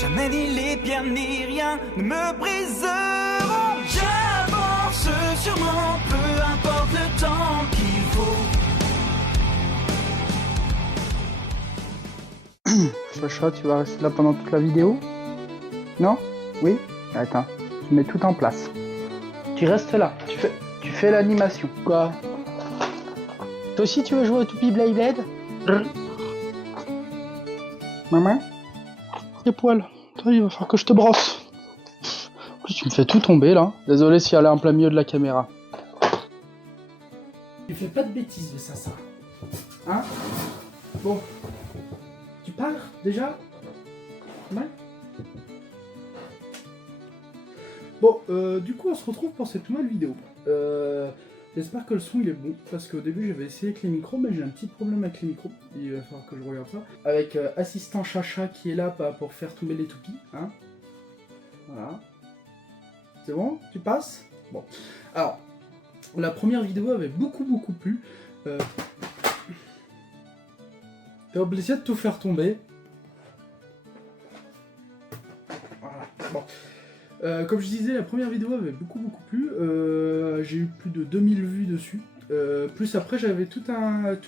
Jamais ni les pierres ni rien ne me briseront. J'avance sûrement, peu importe le temps qu'il faut. Chacha, tu vas rester là pendant toute la vidéo? Non? Oui? Attends, je mets tout en place. Tu restes là, tu fais l'animation. Quoi? Toi aussi tu veux jouer au Toupie Beyblade? Maman? Les poils. Toi, il va falloir que je te brosse. En plus, tu me fais tout tomber là. Désolé si elle est en plein milieu de la caméra. Tu fais pas de bêtises de ça. Hein? Bon. Tu pars déjà? Ouais. Bon, du coup, on se retrouve pour cette nouvelle vidéo. J'espère que le son il est bon, parce qu'au début j'avais essayé avec les micros, mais j'ai un petit problème avec les micros. Il va falloir que je regarde ça. Avec assistant Chacha qui est là pour faire tomber les toupies. Hein, voilà. C'est bon? Tu passes? Bon. Alors, la première vidéo avait beaucoup plu. T'es obligé de tout faire tomber. Voilà. Bon. Comme je disais, la première vidéo avait beaucoup plu. J'ai eu plus de 2000 vues dessus. Plus après, j'avais tous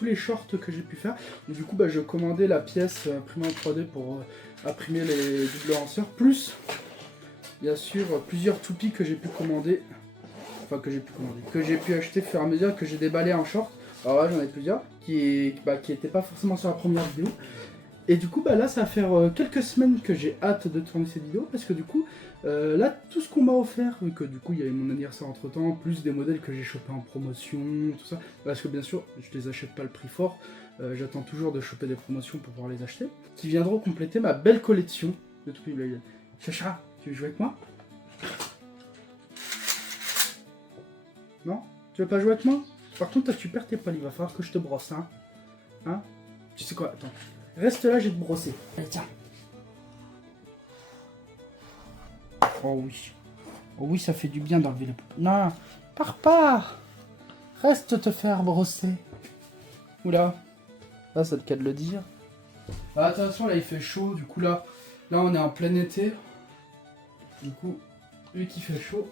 les shorts que j'ai pu faire. Donc, du coup, je commandais la pièce imprimée en 3D pour imprimer les doubles lanceurs. Plus, bien sûr, plusieurs toupies que j'ai pu commander. Enfin, que j'ai pu acheter au fur et à mesure que j'ai déballé en short. Alors là, j'en ai plusieurs qui n'étaient pas forcément sur la première vidéo. Et du coup, là, ça va faire quelques semaines que j'ai hâte de tourner cette vidéo parce que du coup, là, tout ce qu'on m'a offert, vu que du coup, il y a eu mon anniversaire entre temps, plus des modèles que j'ai chopés en promotion, tout ça, parce que bien sûr, je les achète pas le prix fort, j'attends toujours de choper des promotions pour pouvoir les acheter, qui viendront compléter ma belle collection de Toupie Beyblade. Chacha, tu veux jouer avec moi? Non? Tu veux pas jouer avec moi? Par contre, toi, tu perds tes poils, il va falloir que je te brosse, hein? Hein? Tu sais quoi? Attends. Reste là, je vais te brosser. Allez, tiens. Oh oui. Oh oui, ça fait du bien d'enlever les poils. Non, pars pas. Reste te faire brosser. Oula. Là, c'est le cas de le dire. Attention, là, il fait chaud. Du coup, là, on est en plein été. Du coup, vu qu'il fait chaud,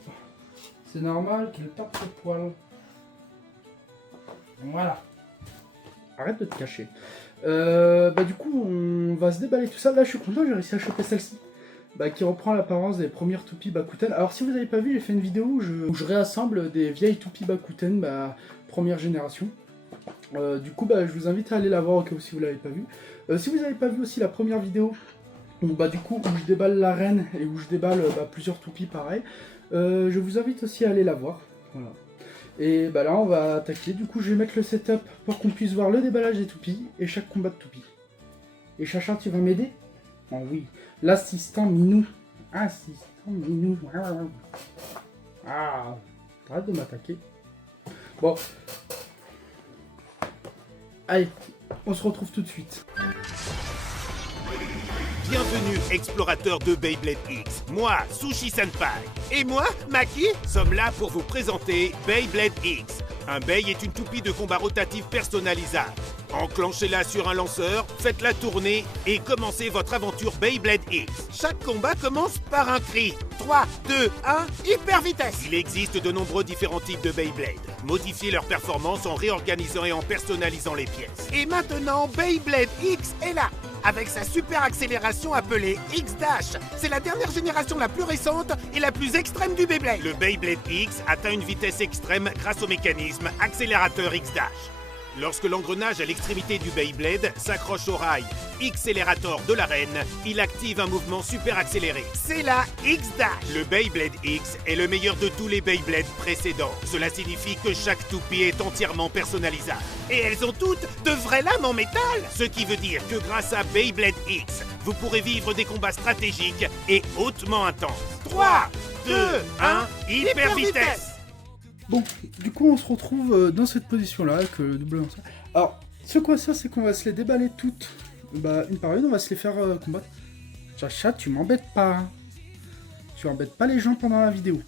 c'est normal qu'il tape ses poils. Voilà. Arrête de te cacher. Du coup, on va se déballer tout ça. Là, je suis content, j'ai réussi à choper celle-ci. Qui reprend l'apparence des premières toupies Bakuten. Alors, si vous n'avez pas vu, j'ai fait une vidéo où je réassemble des vieilles toupies Bakuten, première génération. Du coup, je vous invite à aller la voir au cas où si vous l'avez pas vu. Si vous n'avez pas vu aussi la première vidéo, où, du coup, où je déballe la reine et où je déballe plusieurs toupies pareil, je vous invite aussi à aller la voir. Voilà. Et là, on va attaquer. Du coup, je vais mettre le setup pour qu'on puisse voir le déballage des toupies et chaque combat de toupies. Et Chacha, tu vas m'aider? Oh oui, l'assistant Minou. Assistant Minou. Ah, arrête de m'attaquer. Bon. Allez, on se retrouve tout de suite. Bienvenue, explorateur de Beyblade X. Moi, Sushi Senpai. Et moi, Maki, sommes là pour vous présenter Beyblade X. Un Bey est une toupie de combat rotative personnalisable. Enclenchez-la sur un lanceur, faites-la tourner et commencez votre aventure Beyblade X. Chaque combat commence par un cri. 3, 2, 1, hyper vitesse. Il existe de nombreux différents types de Beyblade. Modifiez leur performance en réorganisant et en personnalisant les pièces. Et maintenant, Beyblade X est là avec sa super accélération appelée X-Dash. C'est la dernière génération la plus récente et la plus extrême du Beyblade. Le Beyblade X atteint une vitesse extrême grâce au mécanisme accélérateur X-Dash. Lorsque l'engrenage à l'extrémité du Beyblade s'accroche au rail X-Célérator de l'arène, il active un mouvement super accéléré. C'est la X-Dash. Le Beyblade X est le meilleur de tous les Beyblades précédents. Cela signifie que chaque toupie est entièrement personnalisable. Et elles ont toutes de vraies lames en métal. Ce qui veut dire que grâce à Beyblade X, vous pourrez vivre des combats stratégiques et hautement intenses. 3, 2, 1, hyper vitesse. Bon, du coup, on se retrouve dans cette position-là, avec le double lanceur. Alors, ce qu'on va faire, c'est qu'on va se les déballer toutes, une par une, on va se les faire combattre. Chacha, tu m'embêtes pas, hein. Tu embêtes pas les gens pendant la vidéo.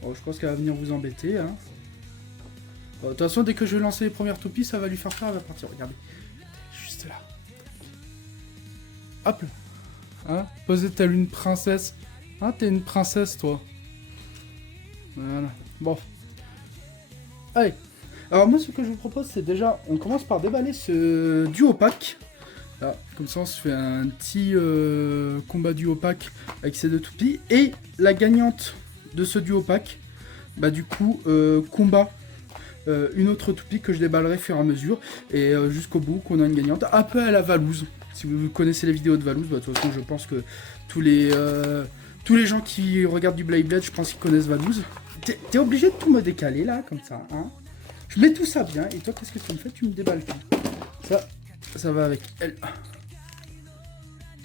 Bon, je pense qu'elle va venir vous embêter, hein. Bon, de toute façon, dès que je vais lancer les premières toupies, ça va lui faire peur, elle va partir. Regardez, juste là. Hop là. Hein, posée telle une princesse. Hein, t'es une princesse, toi. Voilà. Bon. Allez. Alors moi, ce que je vous propose, c'est déjà, on commence par déballer ce duo pack. Là, comme ça, on se fait un petit combat duo pack avec ces 2 toupies. Et la gagnante de ce duo pack, bah du coup, combat une autre toupie que je déballerai au fur et à mesure. Et jusqu'au bout, qu'on a une gagnante. Un peu à la Valouz. Si vous connaissez les vidéos de Valouz, bah, de toute façon, je pense que tous les gens qui regardent du Beyblade, je pense qu'ils connaissent Valouz. T'es obligé de tout me décaler là, comme ça, hein. Je mets tout ça bien, et toi, qu'est-ce que tu me fais? Tu me déballes tout. Ça va avec elle.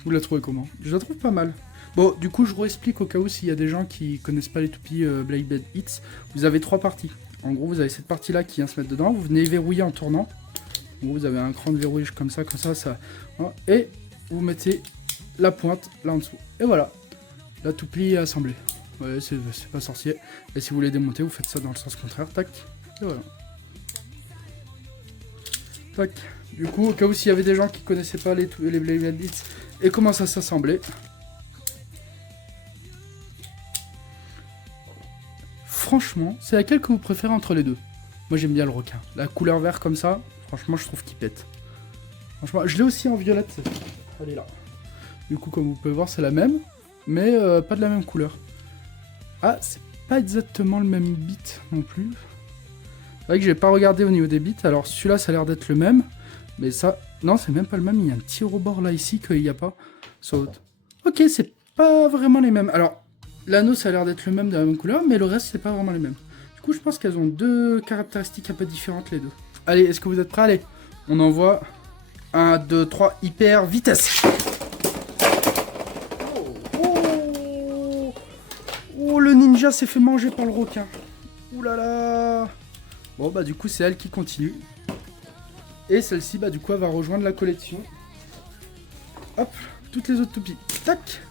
Vous la trouvez comment? Je la trouve pas mal. Bon, du coup, je vous explique au cas où s'il y a des gens qui connaissent pas les toupies Beyblade Hits. Vous avez 3 parties. En gros, vous avez cette partie-là qui vient se mettre dedans. Vous venez verrouiller en tournant. En gros, vous avez un cran de verrouillage comme ça. Hein, et vous mettez la pointe là en dessous. Et voilà. La toupie est assemblée. Ouais, c'est pas sorcier. Et si vous voulez démonter, vous faites ça dans le sens contraire. Tac. Et voilà. Tac. Du coup, au cas où s'il y avait des gens qui connaissaient pas les Beyblade Hits et comment ça s'assemblait. Franchement, c'est laquelle que vous préférez entre les deux? Moi j'aime bien le requin. La couleur vert comme ça, franchement je trouve qu'il pète. Franchement, je l'ai aussi en violette. Elle est là. Du coup, comme vous pouvez voir, c'est la même, mais pas de la même couleur. Ah, c'est pas exactement le même bit non plus. C'est vrai que j'ai pas regardé au niveau des bits. Alors celui-là, ça a l'air d'être le même. Mais ça, non, c'est même pas le même. Il y a un petit rebord là ici qu'il n'y a pas. Ok, c'est pas vraiment les mêmes. Alors, l'anneau, ça a l'air d'être le même de la même couleur, mais le reste, c'est pas vraiment les mêmes. Du coup, je pense qu'elles ont 2 caractéristiques un peu différentes les deux. Allez, est-ce que vous êtes prêts? Allez, on envoie 1, 2, 3, hyper vitesse. Oh, le ninja s'est fait manger par le requin. Ouh là là. Bon, bah du coup, c'est elle qui continue. Et celle-ci, bah du coup, elle va rejoindre la collection. Hop, toutes les autres toupies. Tac.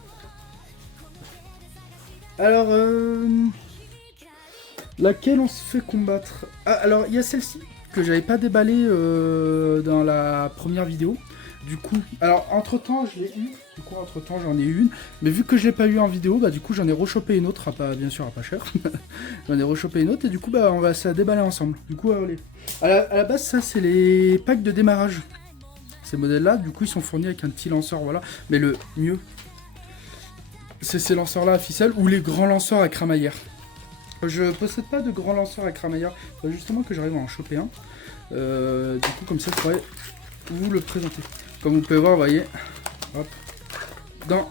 Alors, laquelle on se fait combattre? Ah, alors, il y a celle-ci que j'avais pas déballée dans la première vidéo. Du coup, alors, entre-temps, je l'ai eu. Du coup, entre-temps, j'en ai eu une. Mais vu que je l'ai pas eu en vidéo, bah du coup, j'en ai rechopé une autre, bien sûr, à pas cher. J'en ai rechopé une autre et du coup, bah on va se la déballer ensemble. Du coup, allez. À la base, ça, c'est les packs de démarrage. Ces modèles-là, du coup, ils sont fournis avec un petit lanceur, voilà. Mais le mieux, c'est ces lanceurs-là à ficelle ou les grands lanceurs à crémaillère. Je possède pas de grands lanceurs à crémaillère. Faut justement que j'arrive à en choper un. Du coup, comme ça, je pourrais vous le présenter. Comme vous pouvez voir, vous voyez, hop. Dans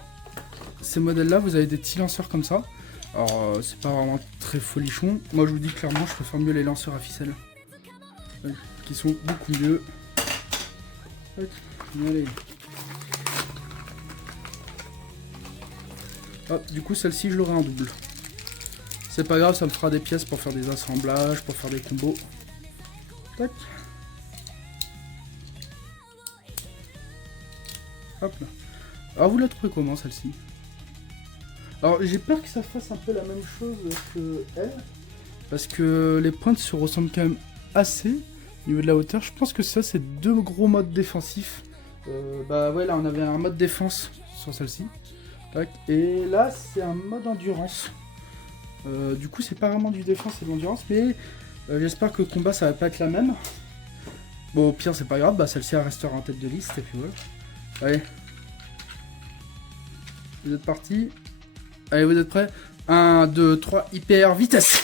ces modèles-là, vous avez des petits lanceurs comme ça. Alors, c'est pas vraiment très folichon. Moi, je vous dis clairement, je préfère mieux les lanceurs à ficelle. Qui sont beaucoup mieux. Allez. Hop, du coup, celle-ci, je l'aurai en double. C'est pas grave, ça me fera des pièces pour faire des assemblages, pour faire des combos. Tac. Hop là. Alors vous la trouvez comment celle-ci? Alors j'ai peur que ça fasse un peu la même chose que elle. Parce que les pointes se ressemblent quand même assez au niveau de la hauteur. Je pense que ça c'est 2 gros modes défensifs. Bah ouais, là on avait un mode défense sur celle-ci. Et là c'est un mode endurance. Du coup c'est pas vraiment du défense et de l'endurance. Mais j'espère que le combat ça va pas être la même. Bon au pire c'est pas grave. Bah celle-ci elle restera en tête de liste. Et puis voilà. Allez. Vous êtes partis? Allez, vous êtes prêts? 1, 2, 3, hyper vitesse!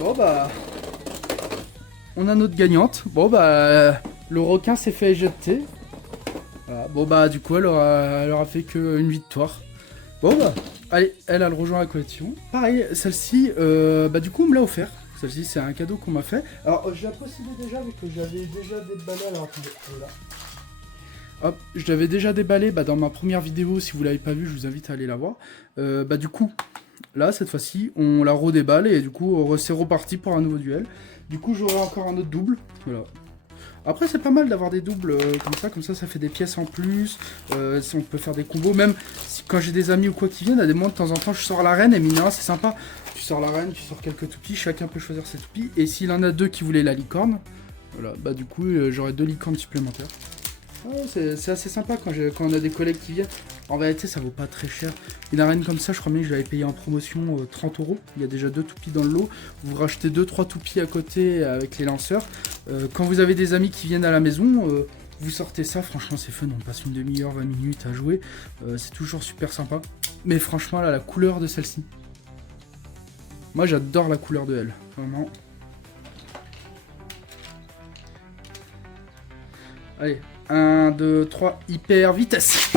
Bon bah... On a notre gagnante. Bon bah... Le requin s'est fait éjecter. Voilà. Bon bah du coup elle aura fait qu'une victoire. Bon bah... Allez, elle rejoint la collection. Pareil, celle-ci, bah du coup on me l'a offert. Celle-ci c'est un cadeau qu'on m'a fait. Alors je la possédais déjà vu que j'avais déjà déballé. Alors attendez, voilà. Hop, je l'avais déjà déballé dans ma première vidéo, si vous l'avez pas vu, je vous invite à aller la voir. Bah du coup, là, cette fois-ci, on la redéballe et du coup, c'est reparti pour un nouveau duel. Du coup, j'aurai encore un autre double, voilà. Après, c'est pas mal d'avoir des doubles comme ça fait des pièces en plus. Si on peut faire des combos, même si, quand j'ai des amis ou quoi qui viennent, à des moments de temps en temps, je sors la reine et mine de rien, c'est sympa. Tu sors la reine, tu sors quelques toupies, chacun peut choisir ses toupies. Et s'il en a 2 qui voulaient la licorne, voilà, bah du coup, j'aurai 2 licornes supplémentaires. Ouais, c'est assez sympa quand on a des collègues qui viennent. En vérité, ça vaut pas très cher. Une arène comme ça, je crois bien que je l'avais payé en promotion 30 €. Il y a déjà 2 toupies dans le lot. Vous rachetez 2-3 toupies à côté avec les lanceurs. Quand vous avez des amis qui viennent à la maison, vous sortez ça. Franchement, c'est fun. On passe une demi-heure, 20 minutes à jouer. C'est toujours super sympa. Mais franchement, là, la couleur de celle-ci. Moi, j'adore la couleur de elle. Vraiment. Allez. 1, 2, 3, hyper vitesse.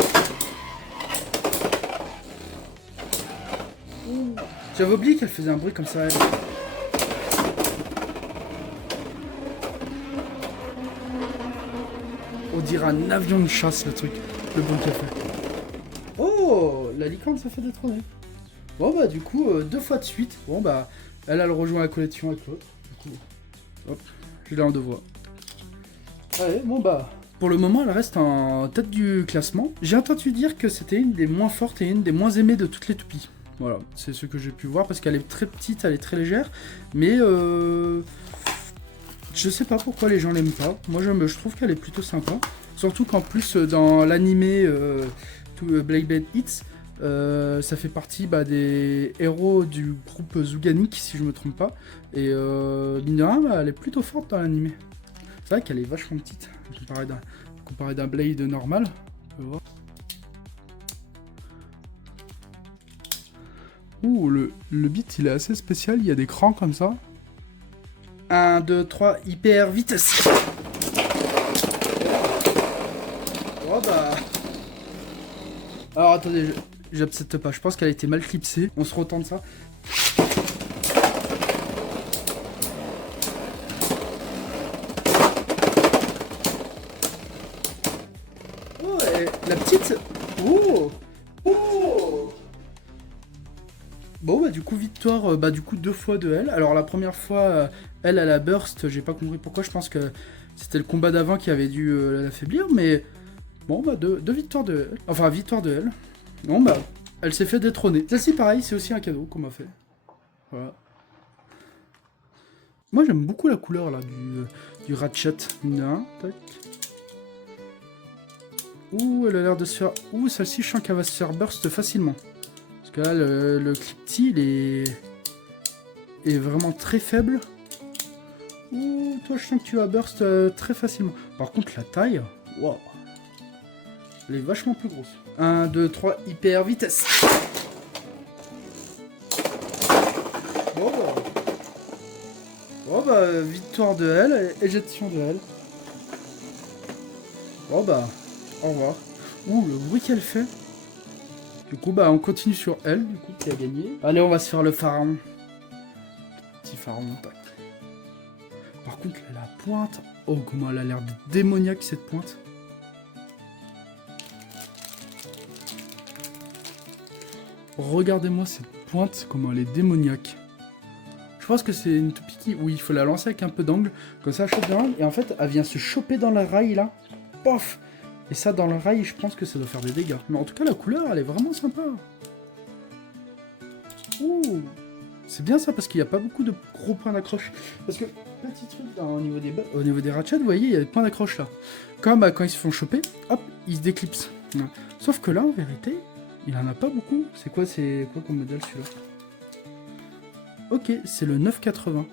J'avais oublié qu'elle faisait un bruit comme ça. Elle. On dirait un avion de chasse, le truc. Le bon qu'elle fait. Oh, la licorne, ça fait détrôner. Bon, bah, du coup, 2 fois de suite. Bon, bah, elle rejoint la collection avec l'autre. Du coup, hop, je l'ai en 2 voix. Allez, bon, bah. Pour le moment, elle reste en tête du classement. J'ai entendu dire que c'était une des moins fortes et une des moins aimées de toutes les toupies. Voilà, c'est ce que j'ai pu voir parce qu'elle est très petite, elle est très légère. Mais je sais pas pourquoi les gens l'aiment pas. Moi, je trouve qu'elle est plutôt sympa. Surtout qu'en plus, dans l'animé Blade Blade Hits, ça fait partie des héros du groupe Zuganik, si je me trompe pas. Et mine de rien, elle est plutôt forte dans l'animé. C'est vrai qu'elle est vachement petite, comparé d'un Blade normal. On peut voir. Ouh, le beat il est assez spécial, il y a des crans comme ça. 1, 2, 3, hyper vitesse. Oh bah. Alors attendez, j'accepte pas, je pense qu'elle a été mal clipsée. On se retente ça. La petite... Oh. Oh. Bon bah du coup victoire, du coup 2 fois de elle. Alors la première fois, elle a la burst, j'ai pas compris pourquoi, je pense que c'était le combat d'avant qui avait dû l'affaiblir, mais... Bon bah 2 victoires de elle. Enfin victoire de elle. Bon bah, elle s'est fait détrôner. Celle-ci pareil, c'est aussi un cadeau qu'on m'a fait. Voilà. Moi j'aime beaucoup la couleur là du Ratchet. Tac. Ouh, elle a l'air de se faire... Ouh, celle-ci, je sens qu'elle va se faire burst facilement. Parce que là, le clip-t est vraiment très faible. Ouh, toi, je sens que tu vas burst très facilement. Par contre, la taille... Waouh. Elle est vachement plus grosse. 1, 2, 3, hyper vitesse. Bon, bah, victoire de elle, éjection de elle. Bon, bah... Au revoir. Ouh, le bruit qu'elle fait. Du coup, bah, on continue sur elle, du coup, qui a gagné. Allez, on va se faire le pharaon. Petit pharaon, tac. Par contre, la pointe... Oh, comment elle a l'air démoniaque, cette pointe. Regardez-moi cette pointe, comment elle est démoniaque. Je pense que c'est une toupie qui... Oui, il faut la lancer avec un peu d'angle. Comme ça, elle chope bien. Et en fait, elle vient se choper dans la rail, là. Pof. Et ça, dans le rail, je pense que ça doit faire des dégâts. Mais en tout cas, la couleur, elle est vraiment sympa. Ouh. C'est bien ça, parce qu'il n'y a pas beaucoup de gros points d'accroche. Parce que, petit truc, au niveau des ratchets, vous voyez, il y a des points d'accroche là. Comme quand ils se font choper, hop, ils se déclipsent. Sauf que là, en vérité, il en a pas beaucoup. C'est quoi comme modèle, celui-là? Ok, c'est le 980.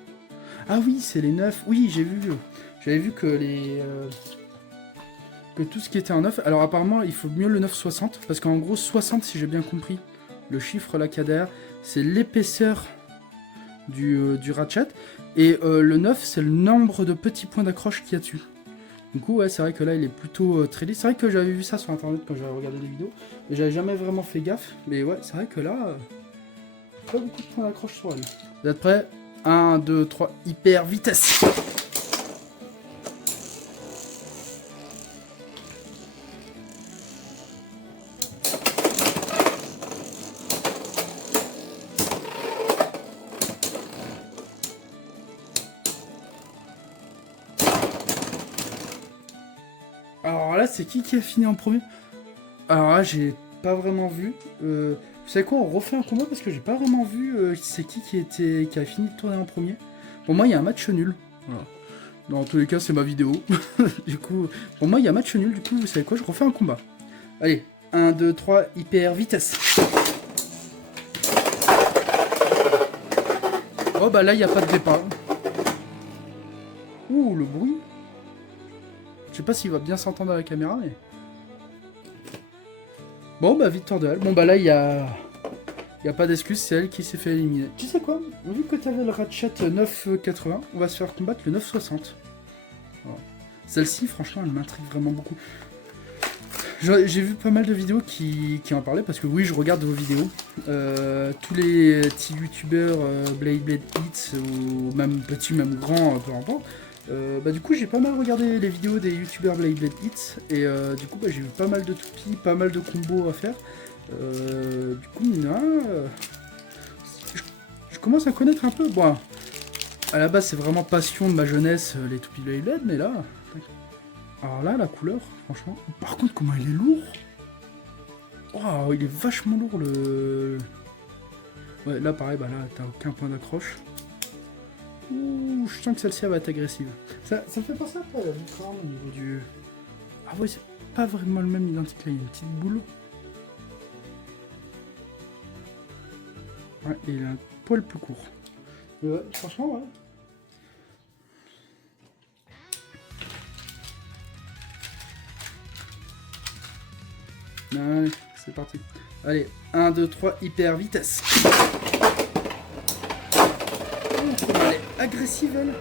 Ah oui, c'est les 9. Oui, j'ai vu. J'avais vu que que tout ce qui était en 9, alors apparemment il faut mieux le 960, parce qu'en gros 60, si j'ai bien compris, le chiffre là qu'il y a derrière, c'est l'épaisseur du ratchet, et le 9 c'est le nombre de petits points d'accroche qu'il y a dessus. Du coup ouais, c'est vrai que là il est plutôt très lisse. C'est vrai que j'avais vu ça sur internet quand j'avais regardé des vidéos, mais j'avais jamais vraiment fait gaffe, mais ouais, c'est vrai que là, pas beaucoup de points d'accroche sur elle. Vous êtes prêts? 1, 2, 3, hyper vitesse. Alors là, c'est qui a fini en premier? Alors là, j'ai pas vraiment vu. Vous savez quoi, on refait un combat parce que j'ai pas vraiment vu c'est qui a fini de tourner en premier. Pour moi, il y a un match nul. Voilà. Dans tous les cas, c'est ma vidéo. Du coup, pour moi, il y a match nul. Du coup, vous savez quoi, je refais un combat. Allez, 1, 2, 3, hyper vitesse. Oh bah là, il n'y a pas de départ. Ouh, le bruit. Je sais pas s'il va bien s'entendre à la caméra, mais... Bon bah, victoire de elle. Bon bah là, il y a pas d'excuse, c'est elle qui s'est fait éliminer. Tu sais quoi, vu que tu avais le Ratchet 9,80, on va se faire combattre le 9,60. Voilà. Celle-ci, franchement, elle m'intrigue vraiment beaucoup. J'ai vu pas mal de vidéos qui en parlaient, parce que oui, je regarde vos vidéos. Tous les petits youtubeurs Blade Hits, ou même petits, même grands, peu importe. Bah du coup, j'ai pas mal regardé les vidéos des youtubeurs Blade Hits, et du coup, bah, j'ai vu pas mal de toupies, pas mal de combos à faire. Du coup, je commence à connaître un peu. Bon, à la base, c'est vraiment passion de ma jeunesse, les toupies Blade, mais là... Alors là, la couleur, franchement... Par contre, comment il est lourd. Waouh, il est vachement lourd, le... Ouais, là, pareil, bah là, t'as aucun point d'accroche. Ouh, je sens que celle-ci, va être agressive. Ça me fait penser après, la victoire, au niveau du... Ah ouais, c'est pas vraiment le même identique, là, il y a une petite boule. Ouais, et il a un poil plus court. Ouais, franchement, ouais. Allez, c'est parti. Allez, 1, 2, 3, hyper vitesse. Elle est agressive, elle.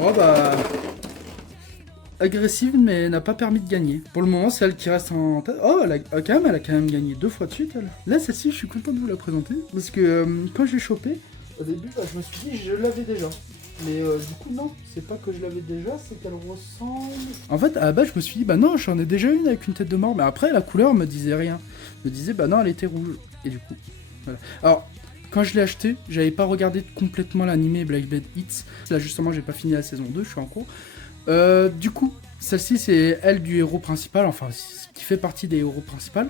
Oh bah... Agressive, mais n'a pas permis de gagner. Pour le moment, c'est elle qui reste en tête. Oh, elle a quand même gagné 2 fois de suite, elle. Là, celle-ci, je suis content de vous la présenter. Parce que quand je l'ai chopée, au début, bah, je me suis dit, je l'avais déjà. Mais du coup, non, c'est pas que je l'avais déjà, c'est qu'elle ressemble... En fait, à la base, je me suis dit, bah non, j'en ai déjà une avec une tête de mort. Mais après, la couleur me disait rien. Me disait, bah non, elle était rouge. Et du coup, voilà. Alors... Quand je l'ai acheté, j'avais pas regardé complètement l'animé Blade Hits. Là justement, j'ai pas fini la saison 2, je suis en cours. Du coup, celle-ci c'est elle du héros principal, enfin qui fait partie des héros principaux.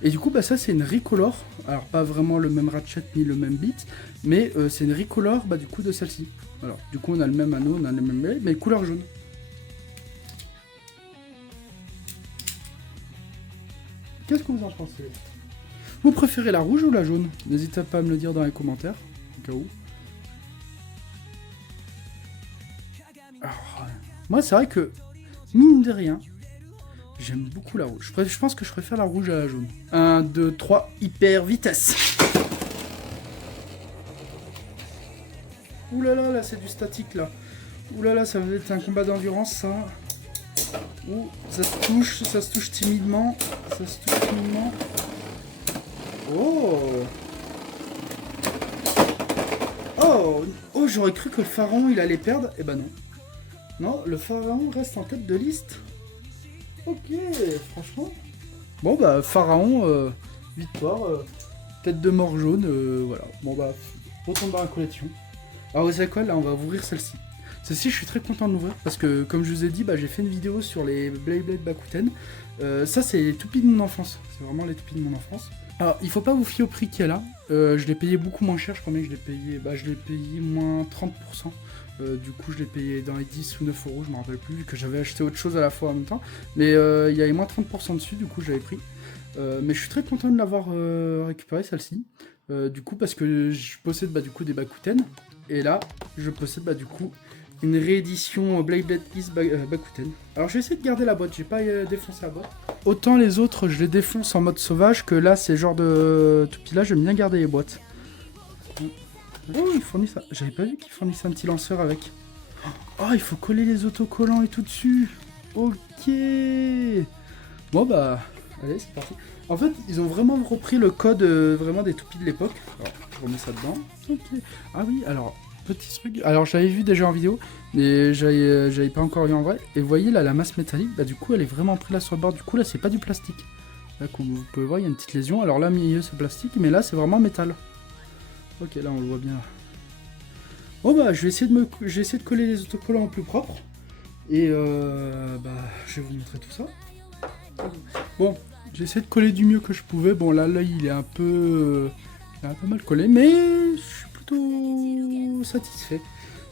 Et du coup, bah ça c'est une recolor. Alors pas vraiment le même Ratchet ni le même beat, mais c'est une recolor bah, du coup de celle-ci. Alors du coup on a le même anneau, on a le même blade, mais couleur jaune. Qu'est-ce que vous en pensez ? Vous préférez la rouge ou la jaune? N'hésitez pas à me le dire dans les commentaires, au cas où. Alors, moi, c'est vrai que, mine de rien, j'aime beaucoup la rouge. Je pense que je préfère la rouge à la jaune. 1, 2, 3, hyper vitesse. Ouh là là, là c'est du statique là. Ouh là là, ça va être un combat d'endurance ça. Ouh, ça se touche timidement. Ça se touche timidement. Oh! Oh! Oh, j'aurais cru que le pharaon il allait perdre. Eh ben non. Non, le pharaon reste en tête de liste. Ok, franchement. Bon bah, pharaon, victoire, tête de mort jaune, voilà. Bon bah, retourne dans la collection. Alors vous savez quoi, là on va ouvrir celle-ci. Celle-ci, je suis très content de l'ouvrir parce que, comme je vous ai dit, bah, j'ai fait une vidéo sur les Blade Bakuten. Ça, c'est les toupies de mon enfance. C'est vraiment les toupies de mon enfance. Alors, il faut pas vous fier au prix qu'il y a là. Je l'ai payé beaucoup moins cher. Je crois que je l'ai payé, je l'ai payé moins 30%. Du coup, je l'ai payé dans les 10 ou 9 euros, je me rappelle plus, vu que j'avais acheté autre chose à la fois en même temps. Mais il y avait moins 30% dessus, du coup, je l'avais pris. Mais je suis très content de l'avoir récupéré, celle-ci. Du coup, parce que je possède du coup des Bakuten. Et là, je possède du coup une réédition Blade Hits Bakuten. Alors je vais essayer de garder la boîte, j'ai pas défoncé la boîte. Autant les autres je les défonce en mode sauvage, que là c'est genre de toupie là, j'aime bien garder les boîtes. Oh, il fournit ça. J'avais pas vu qu'il fournissait un petit lanceur avec. Oh, il faut coller les autocollants et tout dessus. Ok. Bon bah, allez c'est parti. En fait, ils ont vraiment repris le code vraiment des toupies de l'époque. Alors, je remets ça dedans. Ok. Ah oui, alors... Petit truc, alors j'avais vu déjà en vidéo, mais j'avais pas encore vu en vrai. Et vous voyez là la masse métallique, du coup elle est vraiment prise là sur le bord. Du coup là c'est pas du plastique. Là comme vous pouvez voir il y a une petite lésion. Alors là au milieu c'est plastique, mais là c'est vraiment métal. Ok là on le voit bien. Bon bah je vais essayer de coller les autocollants au plus propre. Et je vais vous montrer tout ça. Bon, J'ai essayé de coller du mieux que je pouvais. Bon, là, l'œil, il est un peu mal collé, mais je suis plutôt satisfait.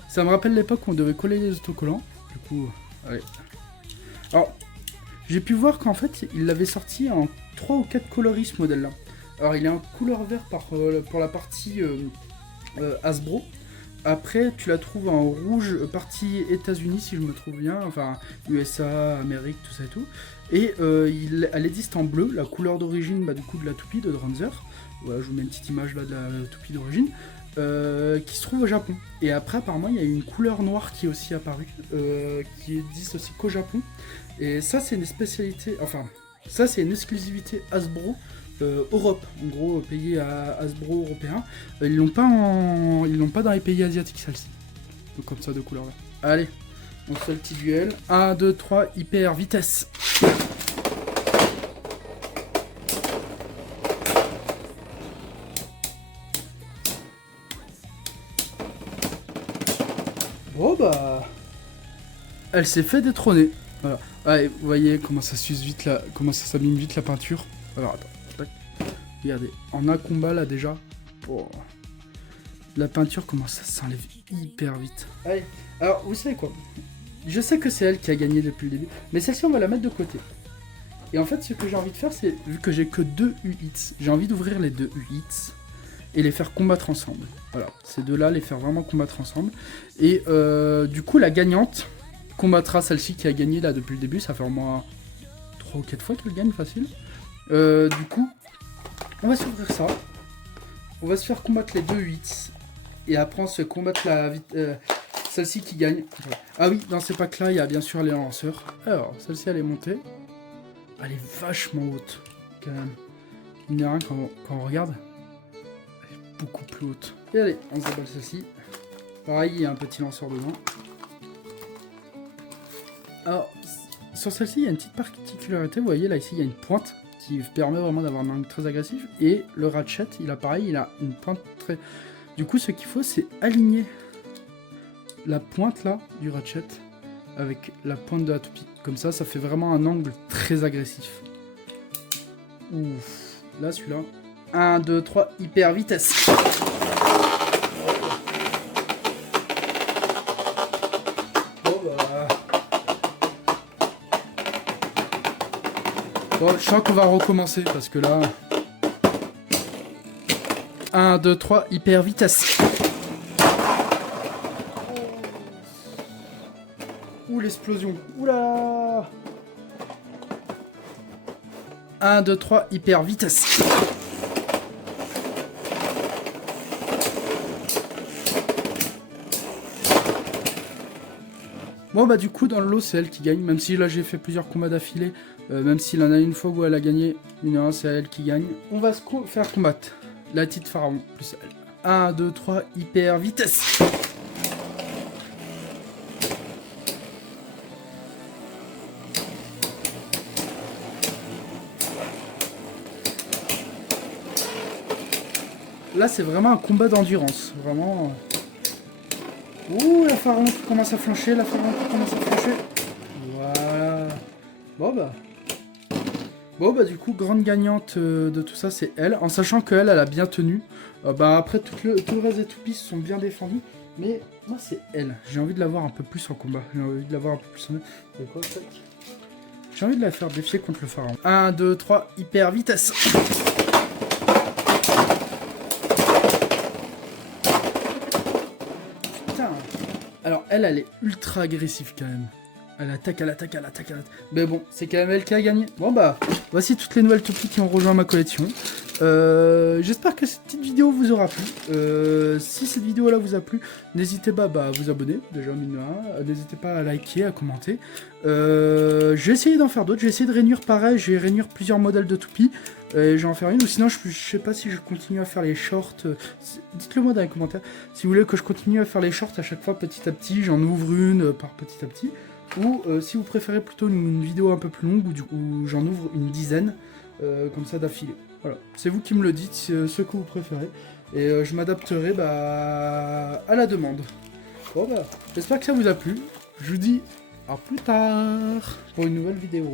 Ça me rappelle l'époque où on devait coller les autocollants. Du coup, allez. Alors, j'ai pu voir qu'en fait, il l'avait sorti en 3 ou 4 coloris, ce modèle-là. Alors, il est en couleur vert pour la partie Hasbro. Après, tu la trouves en rouge, partie États-Unis, si je me trouve bien. Enfin, USA, Amérique, tout ça et tout. Et elle existe en bleu, la couleur d'origine du coup de la toupie de Dranzer. Voilà, je vous mets une petite image là de la toupie d'origine. Qui se trouve au Japon. Et après, apparemment, il y a une couleur noire qui est aussi apparue, qui existe aussi qu'au Japon. Et ça, c'est une spécialité, enfin, ça, c'est une exclusivité Hasbro Europe. En gros, pays à Hasbro européen. Ils l'ont pas dans les pays asiatiques, celle-ci. Donc, comme ça, de couleur verte. Allez, on se fait le petit duel. 1, 2, 3, hyper vitesse. Bon bah, elle s'est fait détrôner. Voilà. Allez, vous voyez comment ça s'use vite là, comment ça s'abîme vite la peinture. Alors attends, tac. Regardez, en un combat là déjà. Oh. La peinture comment ça s'enlève hyper vite. Allez, alors vous savez quoi? Je sais que c'est elle qui a gagné depuis le début, mais celle-ci on va la mettre de côté. Et en fait ce que j'ai envie de faire c'est, vu que j'ai que 2 UX, j'ai envie d'ouvrir les 2 UX. Et les faire combattre ensemble. Voilà, ces deux-là, les faire vraiment combattre ensemble. Et du coup, la gagnante combattra celle-ci qui a gagné là depuis le début. Ça fait au moins 3 ou 4 fois qu'elle gagne, facile. Du coup, on va s'ouvrir ça. On va se faire combattre les 2 8. Et après, on se combattre celle-ci qui gagne. Voilà. Ah oui, dans ces packs-là, il y a bien sûr les lanceurs. Alors, celle-ci, elle est montée. Elle est vachement haute, quand même. Il n'y a rien quand on regarde. Beaucoup plus haute. Et allez, on se déballe celle-ci. Pareil, il y a un petit lanceur dedans. Alors, sur celle-ci, il y a une petite particularité. Vous voyez, là, ici, il y a une pointe qui permet vraiment d'avoir un angle très agressif. Et le ratchet, il a pareil, il a une pointe très... Du coup, ce qu'il faut, c'est aligner la pointe, là, du ratchet avec la pointe de la toupie. Comme ça, ça fait vraiment un angle très agressif. Ouf. Là, celui-là... 1, 2, 3, hyper vitesse. Bon bah... Bon, je sens qu'on va recommencer parce que là... 1, 2, 3, hyper vitesse. Ouh, l'explosion. Oula. 1, 2, 3, hyper vitesse. Bon bah du coup dans le lot c'est elle qui gagne, même si là j'ai fait plusieurs combats d'affilée, même s'il en a une fois où elle a gagné, une c'est elle qui gagne. On va se faire combattre la petite pharaon plus elle. 1, 2, 3, hyper vitesse. Là c'est vraiment un combat d'endurance, vraiment... Ouh, la pharaon qui commence à flancher, Voilà. Bon bah du coup, grande gagnante de tout ça, c'est elle. En sachant qu'elle, elle a bien tenu. Après, tout le reste des toupies sont bien défendus. Mais moi, c'est elle. J'ai envie de la voir un peu plus en combat. J'ai envie de la voir un peu plus en... J'ai envie de la faire défier contre le pharaon. 1, 2, 3, hyper vitesse. Alors elle est ultra agressive quand même. Elle attaque. Mais bon, c'est quand même elle qui a gagné. Bon bah, voici toutes les nouvelles toupies qui ont rejoint ma collection. J'espère que cette petite vidéo vous aura plu. Si cette vidéo là vous a plu, n'hésitez pas à vous abonner, déjà mine de rien. N'hésitez pas à liker, à commenter. Je vais essayer d'en faire d'autres. Je vais essayer de réunir pareil. Je vais réunir plusieurs modèles de toupies. Je vais en faire une. Ou sinon, je sais pas si je continue à faire les shorts. Dites-le moi dans les commentaires. Si vous voulez que je continue à faire les shorts à chaque fois petit à petit, j'en ouvre une par petit à petit. Ou si vous préférez plutôt une vidéo un peu plus longue où j'en ouvre une dizaine. Comme ça d'affilée. Voilà, c'est vous qui me le dites, ce que vous préférez. Et je m'adapterai à la demande. Bon bah, j'espère que ça vous a plu. Je vous dis à plus tard pour une nouvelle vidéo.